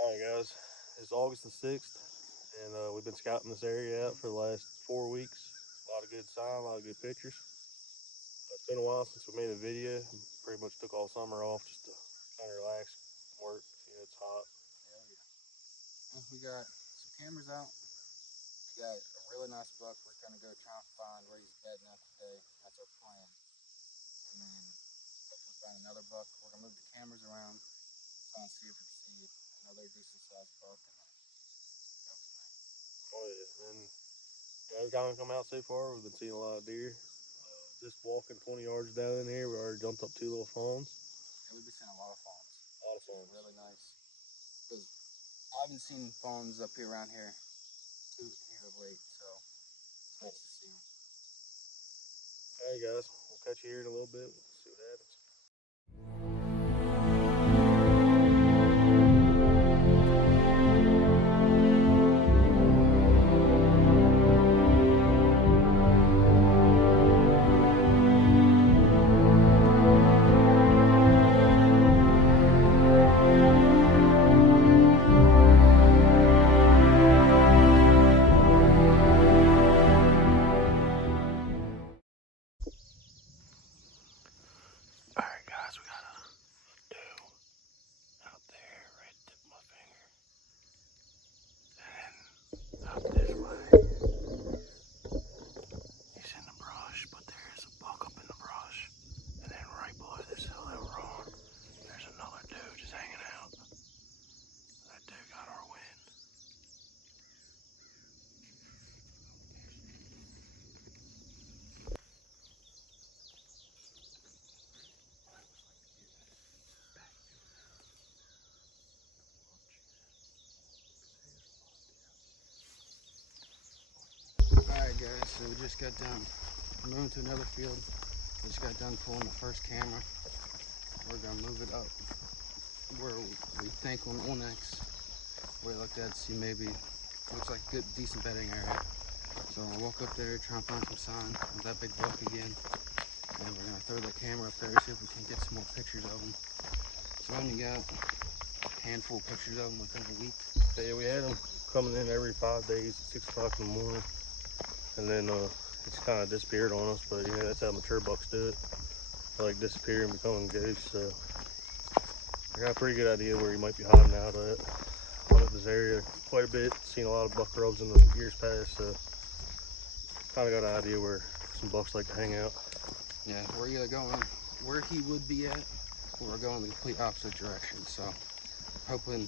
Alright guys, it's August the 6th and we've been scouting this area out for the last 4 weeks. A lot of good sign, a lot of good pictures. It's been a while since we made a video. Pretty much took all summer off just to kind of relax, work. It's hot. Hell yeah. And we got some cameras out. We got a really nice buck. We're gonna go try and find where he's bedding at today. That's our plan. And then hopefully find another buck. We're gonna move the cameras around, try and see if we can see another decent sized buck, and then go from there. Oh yeah, and every time we come out so far, we've been seeing a lot of deer. Just walking 20 yards down in here, we already jumped up 2 little fawns. And we've been seeing a lot of fawns. A lot of fawns. Really nice. Because I haven't seen fawns up here around here of late, so it's nice to see them. Alright guys, we'll catch you here in a little bit. See what happens. Alright guys, we got a doe out there, right tip of my finger. And then out this way, he's in the brush, but there is a buck up in the brush. And then right below this hill that we're on, there's another doe just hanging out. That doe got our wind. Alright guys, so we just got done moving to another field. We just got done pulling the first camera. We're gonna move it up where we think on Onyx. We looked at to see maybe looks like a good decent bedding area. So we'll walk up there, try and find some sign of that big buck again. And we're gonna throw the camera up there, see if we can get some more pictures of them. So I only got a handful of pictures of them within a week. Yeah, we had them coming in every 5 days at 6 o'clock in the morning. And then it's kind of disappeared on us, but yeah, that's how mature bucks do it. They like disappear and become ghosts. So I got a pretty good idea where he might be hiding out at. Hunted this area quite a bit, seen a lot of buck rubs in the years past, so kind of got an idea where some bucks like to hang out. Yeah, we're either going where he would be at, or we're going the complete opposite direction. So hoping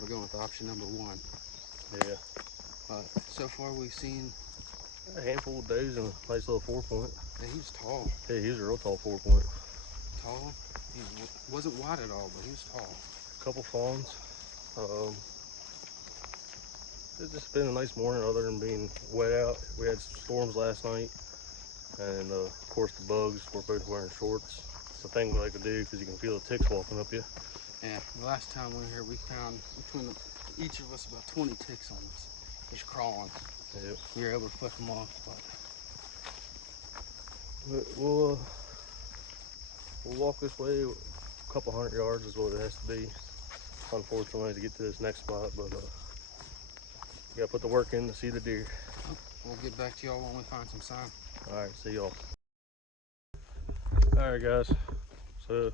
we're going with option number one. Yeah. So far we've seen A handful of does and a nice little 4-point. yeah, he was tall. Yeah, he was a real tall 4-point. Tall. He wasn't wide at all, but he was tall. A couple fawns. It's just been a nice morning other than being wet out. We had storms last night, and of course the bugs. We're both wearing shorts. It's a thing we like to do because you can feel the ticks walking up you. Yeah, the last time we were here, we found between each of us about 20 ticks on us, just crawling. Yep. We were able to flick them off, But we'll walk this way. A couple 100 yards is what it has to be, unfortunately, to get to this next spot. But you gotta put the work in to see the deer. we'll get back to y'all when we find some sign. All right, see y'all. All right, guys. So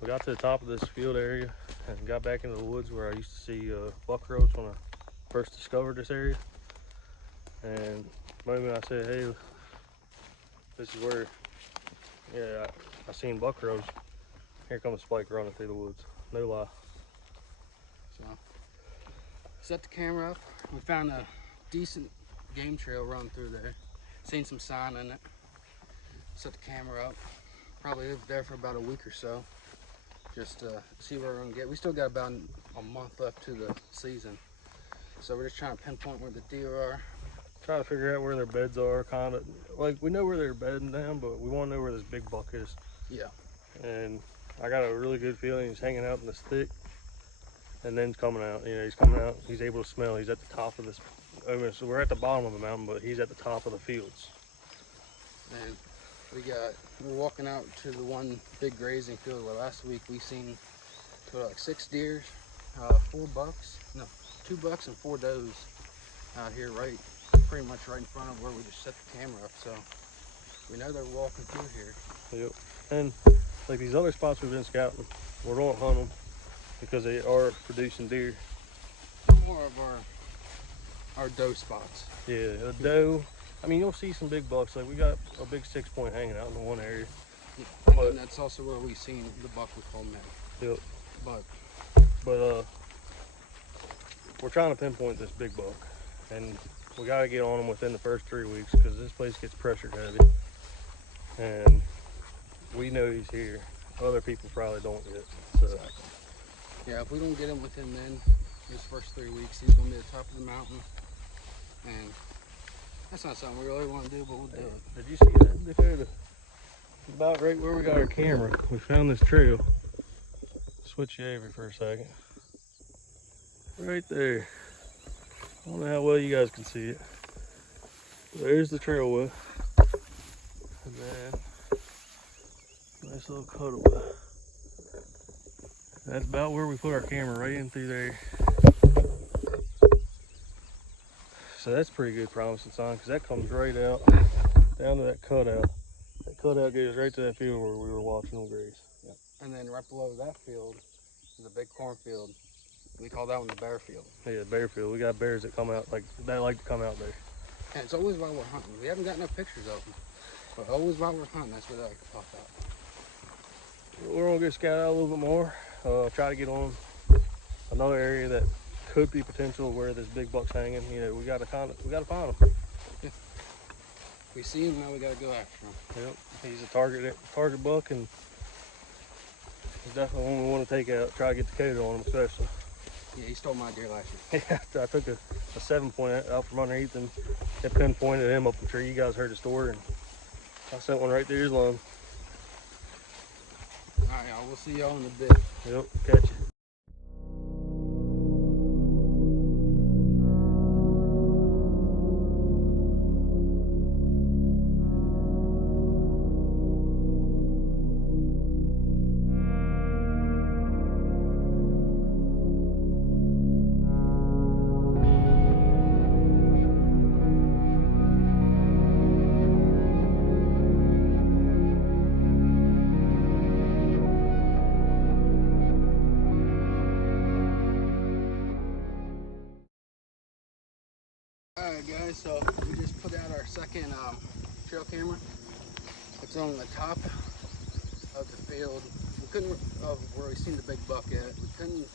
we got to the top of this field area and got back into the woods where I used to see buck rubs when I first discovered this area. And the moment I said, hey, this is where, yeah, I seen buck rubs. Here comes a spike running through the woods. No lie. So set the camera up. We found a decent game trail running through there. Seen some sign in it. Set the camera up. Probably lived there for about a week or so. Just see where we're gonna get. We still got about a month left to the season. So we're just trying to pinpoint where the deer are. Trying to figure out where their beds are, kind of. Like, we know where they're bedding down, but we want to know where this big buck is. Yeah. And I got a really good feeling he's hanging out in this thick and then coming out. You know, he's coming out, he's able to smell. He's at the top of this. I mean, so we're at the bottom of the mountain, but he's at the top of the fields. And we're walking out to the one big grazing field where last week we seen like 6 deer 4 bucks, no, 2 bucks and 4 does out here, right, pretty much right in front of where we just set the camera up. So we know they're walking through here. Yep. And like these other spots we've been scouting, we don't hunt them because they are producing deer. More of our doe spots. Yeah, a doe. I mean, you'll see some big bucks. Like we got a big 6-point hanging out in the one area. Yeah. And that's also where we seen the buck we called Meg. Yep. But we're trying to pinpoint this big buck, and we got to get on them within the first 3 weeks because this place gets pressured heavy, and we know he's here. Other people probably don't yet. So exactly. Yeah, if we don't get him within these first 3 weeks, he's gonna be at the top of the mountain, and that's not something we really want to do, but we'll do it. Did you see that? Right there, about right where we got our camera, we found this trail. Switch you over for a second. Right there. I don't know how well you guys can see it. There's the trailway. And then nice little cutaway. That's about where we put our camera, right in through there. So that's pretty good promising sign because that comes right out down to that cutout. That cutout goes right to that field where we were watching them graze. Yep. And then right below that field is a big cornfield. We call that one the bear field. Yeah, bear field. We got bears that come out like to come out there. And it's always while we're hunting. We haven't got no pictures of them, but always while we're hunting, that's where they like to pop out. We're gonna go scout out a little bit more. Try to get on another area that could be potential where this big buck's hanging. You know, we gotta find them. Yeah. We see him, now we gotta go after him. Yep, he's a target buck, and he's definitely one we want to take out. Try to get the coat on him, especially. Yeah, he stole my deer last year. Yeah, I took a 7-point out from underneath and it pinpointed him up the tree. You guys heard the story, and I sent one right through his lung. All right, y'all, we'll see y'all in a bit. Yep, catch you. Alright guys, so we just put out our second trail camera. It's on the top of the field. We couldn't, of where we seen the big buck at. We couldn't,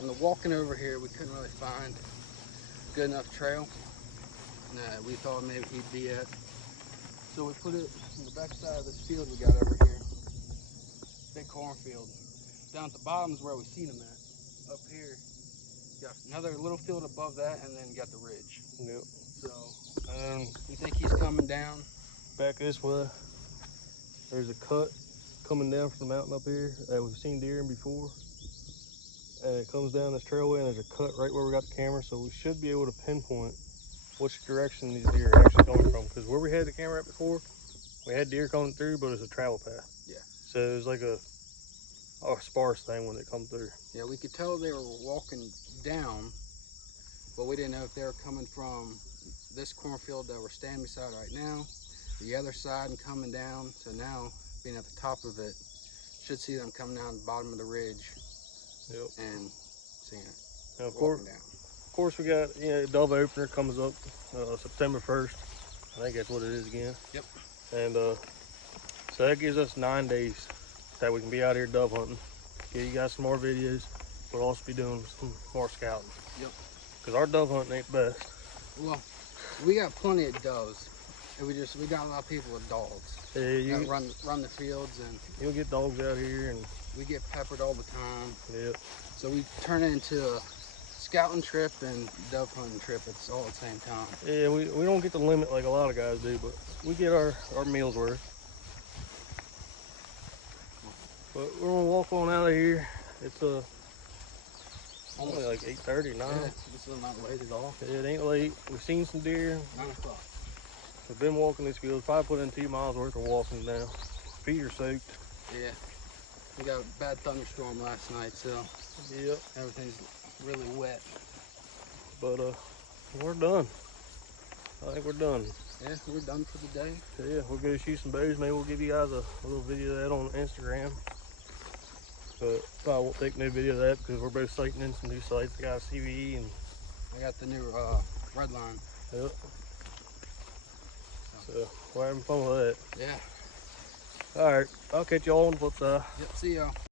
on the walking over here, we couldn't really find a good enough trail. And we thought maybe he'd be at. So we put it on the back side of this field we got over here. Big cornfield. Down at the bottom is where we seen him at. Up here, got another little field above that, and then you got the ridge. Yep. So, we think he's coming down. Back this way, there's a cut coming down from the mountain up here that we've seen deer in before. And it comes down this trailway, and there's a cut right where we got the camera, so we should be able to pinpoint which direction these deer are actually coming from. Because where we had the camera at before, we had deer coming through, but it was a travel path. Yeah. So it was like a sparse thing when it come through. Yeah, we could tell they were walking down, but we didn't know if they were coming from this cornfield that we're standing beside right now, the other side, and coming down. So now, being at the top of it, should see them coming down the bottom of the ridge. Yep. And seeing it. Now, of walking down. course, we got, you know, Dove Opener comes up September 1st. I think that's what it is again. Yep. And so that gives us 9 days that we can be out here dove hunting. Get you guys some more videos. We'll also be doing some more scouting. Yep. Because our dove hunting ain't the best. Well, we got plenty of doves. And we got a lot of people with dogs. Yeah, that run the fields, and you'll get dogs out here, and we get peppered all the time. Yep. So we turn it into a scouting trip and dove hunting trip. It's all at the same time. Yeah, we don't get the limit like a lot of guys do, but we get our meals worth. But we're gonna walk on out of here. It's only like 8:30 now. Yeah, this is not late at all. It ain't late. We've seen some deer. 9 o'clock. We've been walking these fields. Probably put in 2 miles worth of walking now. Feet are soaked. Yeah. We got a bad thunderstorm last night, so Yep. everything's really wet. But we're done. I think we're done. Yeah, we're done for the day. So yeah, we'll go shoot some bows. Maybe we'll give you guys a little video of that on Instagram. But probably won't take no video of that because we're both sighting in some new sights. I got a CVE and I got the new red line. yep. So we're having fun with that. Yeah. All right, I'll catch y'all on the flip side. Yep, see y'all.